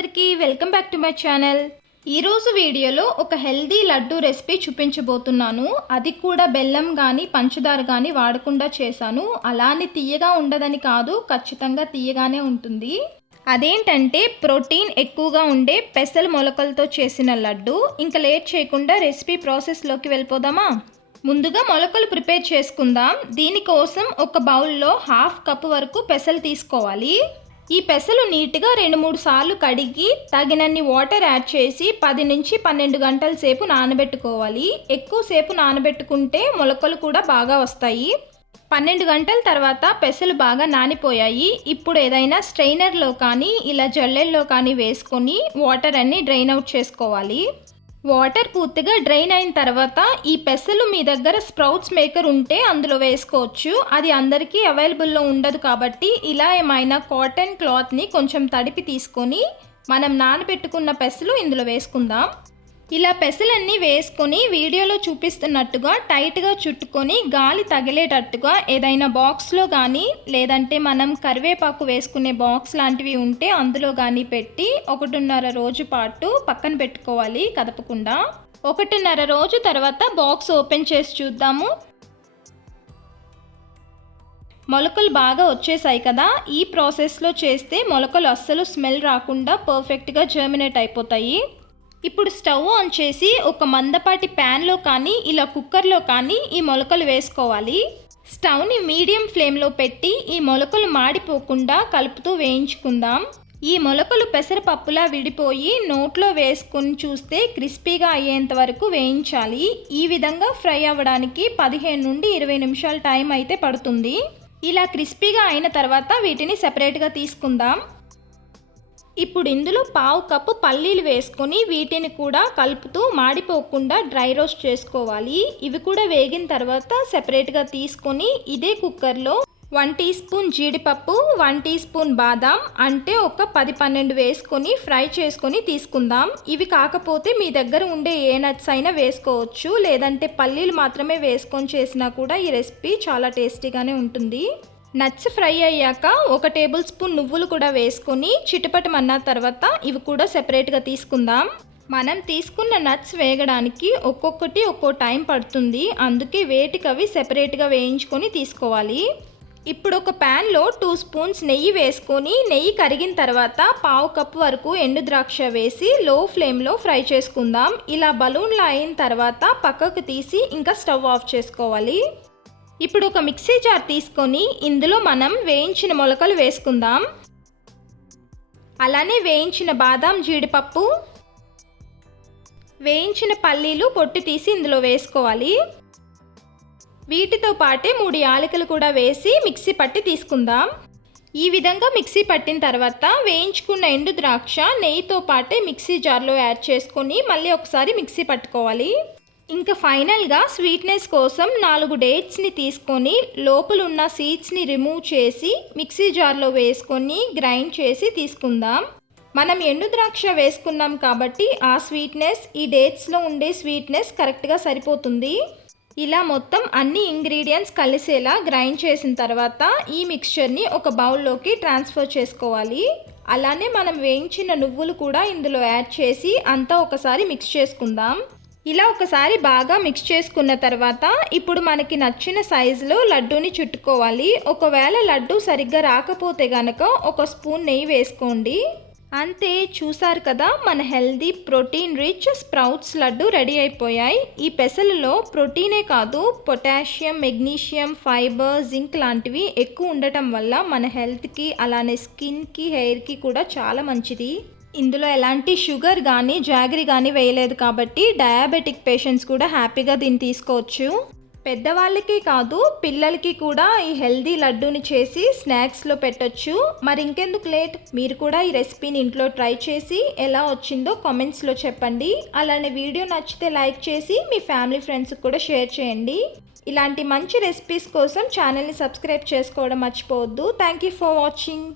అందరికీ welcome back to my channel. ఈరోజు వీడియోలో ఒక హెల్దీ లడ్డు రెసిపీ చూపించబోతున్నాను. అది కూడా బెల్లం కానీ పంచదార కానీ వాడకుండా చేశాను. అలానే తీయగా ఉండదని కాదు ఖచ్చితంగా తీయగానే ఉంటుంది. అదేంటంటే ప్రోటీన్ ఎక్కువగా ఉండే పెసల మొలకలతో చేసిన లడ్డు. ఇంకా లేట్ చేయకుండా రెసిపీ ప్రాసెస్లోకి వెళ్ళిపోదామా? ముందుగా మొలకలు ప్రిపేర్ చేసుకుందాం. దీనికోసం ఒక బౌల్లో హాఫ్ కప్ వరకు పెసలు తీసుకోవాలి. ఈ పెసలు నీట్గా రెండు మూడు సార్లు కడిగి తగినన్ని వాటర్ యాడ్ చేసి పది నుంచి పన్నెండు గంటల సేపు నానబెట్టుకోవాలి. ఎక్కువసేపు నానబెట్టుకుంటే మొలకలు కూడా బాగా వస్తాయి. పన్నెండు గంటల తర్వాత పెసలు బాగా నానిపోయాయి. ఇప్పుడు ఏదైనా స్ట్రైనర్లో కానీ ఇలా జల్లెల్లో కానీ వేసుకొని వాటర్ అన్ని డ్రైన్ అవుట్ చేసుకోవాలి. వాటర్ పూర్తిగా డ్రైన్ అయిన తర్వాత ఈ పెసలు మీ దగ్గర స్ప్రౌట్స్ మేకర్ ఉంటే అందులో వేసుకోవచ్చు. అది అందరికీ అవైలబుల్లో ఉండదు కాబట్టి ఇలా ఏమైనా కాటన్ క్లాత్ని కొంచెం తడిపి తీసుకొని మనం నానబెట్టుకున్న పెసలు ఇందులో వేసుకుందాం. ఇలా పెసలన్నీ వేసుకొని వీడియోలో చూపిస్తున్నట్టుగా టైట్గా చుట్టుకొని గాలి తగిలేటట్టుగా ఏదైనా బాక్స్లో కానీ లేదంటే మనం కరివేపాకు వేసుకునే బాక్స్ లాంటివి ఉంటే అందులో కానీ పెట్టి ఒకటిన్నర రోజు పాటు పక్కన పెట్టుకోవాలి కదపకుండా. ఒకటిన్నర రోజు తర్వాత బాక్స్ ఓపెన్ చేసి చూద్దాము. మొలకలు బాగా వచ్చేసాయి కదా ఈ ప్రాసెస్లో చేస్తే మొలకలు అస్సలు స్మెల్ రాకుండా పర్ఫెక్ట్గా జర్మినేట్ అయిపోతాయి. ఇప్పుడు స్టవ్ ఆన్ చేసి ఒక మందపాటి ప్యాన్లో కానీ ఇలా కుక్కర్లో కానీ ఈ మొలకలు వేసుకోవాలి. స్టవ్ని మీడియం ఫ్లేమ్లో పెట్టి ఈ మొలకలు మాడిపోకుండా కలుపుతూ వేయించుకుందాం. ఈ మొలకలు పెసరపప్పులా విడిపోయి నోట్లో వేసుకుని చూస్తే క్రిస్పీగా అయ్యేంత వరకు వేయించాలి. ఈ విధంగా ఫ్రై అవ్వడానికి పదిహేను నుండి ఇరవై నిమిషాల టైం అయితే పడుతుంది. ఇలా క్రిస్పీగా అయిన తర్వాత వీటిని సెపరేట్గా తీసుకుందాం. ఇప్పుడు ఇందులో పావు కప్పు పల్లీలు వేసుకొని వీటిని కూడా కలుపుతూ మాడిపోకుండా డ్రై రోస్ట్ చేసుకోవాలి. ఇవి కూడా వేగిన తర్వాత సెపరేట్గా తీసుకొని ఇదే కుక్కర్లో వన్ టీ స్పూన్ జీడిపప్పు వన్ టీ స్పూన్ బాదాం అంటే ఒక పది పన్నెండు వేసుకొని ఫ్రై చేసుకొని తీసుకుందాం. ఇవి కాకపోతే మీ దగ్గర ఉండే ఏ నట్స్ అయినా వేసుకోవచ్చు. లేదంటే పల్లీలు మాత్రమే వేసుకొని చేసినా కూడా ఈ రెసిపీ చాలా టేస్టీగానే ఉంటుంది. నట్స్ ఫ్రై అయ్యాక ఒక టేబుల్ స్పూన్ నువ్వులు కూడా వేసుకొని చిటపటమన్న తర్వాత ఇవి కూడా సెపరేట్గా తీసుకుందాం. మనం తీసుకున్న నట్స్ వేగడానికి ఒక్కొక్కటి ఒక్కో టైం పడుతుంది. అందుకే వేటికవి సెపరేట్గా వేయించుకొని తీసుకోవాలి. ఇప్పుడు ఒక ప్యాన్లో టూ స్పూన్స్ నెయ్యి వేసుకొని నెయ్యి కరిగిన తర్వాత పావు కప్పు వరకు ఎండు ద్రాక్ష వేసి లో ఫ్లేమ్లో ఫ్రై చేసుకుందాం. ఇలా బలూన్లా అయిన తర్వాత పక్కకు తీసి ఇంకా స్టవ్ ఆఫ్ చేసుకోవాలి. ఇప్పుడు ఒక మిక్సీ జార్ తీసుకొని ఇందులో మనం వేయించిన మొలకలు వేసుకుందాం. అలానే వేయించిన బాదాం జీడిపప్పు వేయించిన పల్లీలు పొట్టు తీసి ఇందులో వేసుకోవాలి. వీటితో పాటే మూడు యాలకులు కూడా వేసి మిక్సీ పట్టి తీసుకుందాం. ఈ విధంగా మిక్సీ పట్టిన తర్వాత వేయించుకున్న ఎండు ద్రాక్ష నెయ్యితో పాటే మిక్సీ జార్లో యాడ్ చేసుకొని మళ్ళీ ఒకసారి మిక్సీ పట్టుకోవాలి. ఇంకా ఫైనల్గా స్వీట్నెస్ కోసం నాలుగు డేట్స్ని తీసుకొని లోపల ఉన్న సీడ్స్ని రిమూవ్ చేసి మిక్సీ జార్లో వేసుకొని గ్రైండ్ చేసి తీసుకుందాం. మనం ఎండు ద్రాక్ష వేసుకున్నాం కాబట్టి ఆ స్వీట్నెస్ ఈ డేట్స్లో ఉండే స్వీట్నెస్ కరెక్ట్గా సరిపోతుంది. ఇలా మొత్తం అన్ని ఇంగ్రీడియంట్స్ కలిసేలా గ్రైండ్ చేసిన తర్వాత ఈ మిక్స్చర్ని ఒక బౌల్లోకి ట్రాన్స్ఫర్ చేసుకోవాలి. అలానే మనం వేయించిన నువ్వులు కూడా ఇందులో యాడ్ చేసి అంతా ఒకసారి మిక్స్ చేసుకుందాం. ఇలా ఒకసారి బాగా మిక్స్ చేసుకున్న తర్వాత ఇప్పుడు మనకి నచ్చిన సైజులో లడ్డూని చుట్టుకోవాలి. ఒకవేళ లడ్డు సరిగ్గా రాకపోతే గనక ఒక స్పూన్ నెయ్యి వేసుకోండి. అంతే చూసారు కదా మన healthy protein rich sprouts laddu ready అయిపోయాయి. ఈ పెసలలో ప్రోటీనే కాదు పొటాషియం మెగ్నీషియం ఫైబర్ జింక్ లాంటివి ఎక్కువ ఉండటం వల్ల మన హెల్త్కి అలానే స్కిన్కి హెయిర్కి కూడా చాలా మంచిది. ఇందులో ఎలాంటి షుగర్ కానీ జాగరీ కానీ వేయలేదు కాబట్టి డయాబెటిక్ పేషెంట్స్ కూడా హ్యాపీగా దీన్ని తీసుకోవచ్చు. పెద్దవాళ్ళకి కాదు పిల్లలకి కూడా ఈ హెల్దీ లడ్డూని చేసి స్నాక్స్లో పెట్టొచ్చు. మరి ఇంకెందుకు లేట్? మీరు కూడా ఈ రెసిపీని ఇంట్లో ట్రై చేసి ఎలా వచ్చిందో కామెంట్స్లో చెప్పండి. అలానే వీడియో నచ్చితే లైక్ చేసి మీ ఫ్యామిలీ ఫ్రెండ్స్కి కూడా షేర్ చేయండి. ఇలాంటి మంచి రెసిపీస్ కోసం ఛానల్ని సబ్స్క్రైబ్ చేసుకోవడం మర్చిపోవద్దు. Thank you for watching.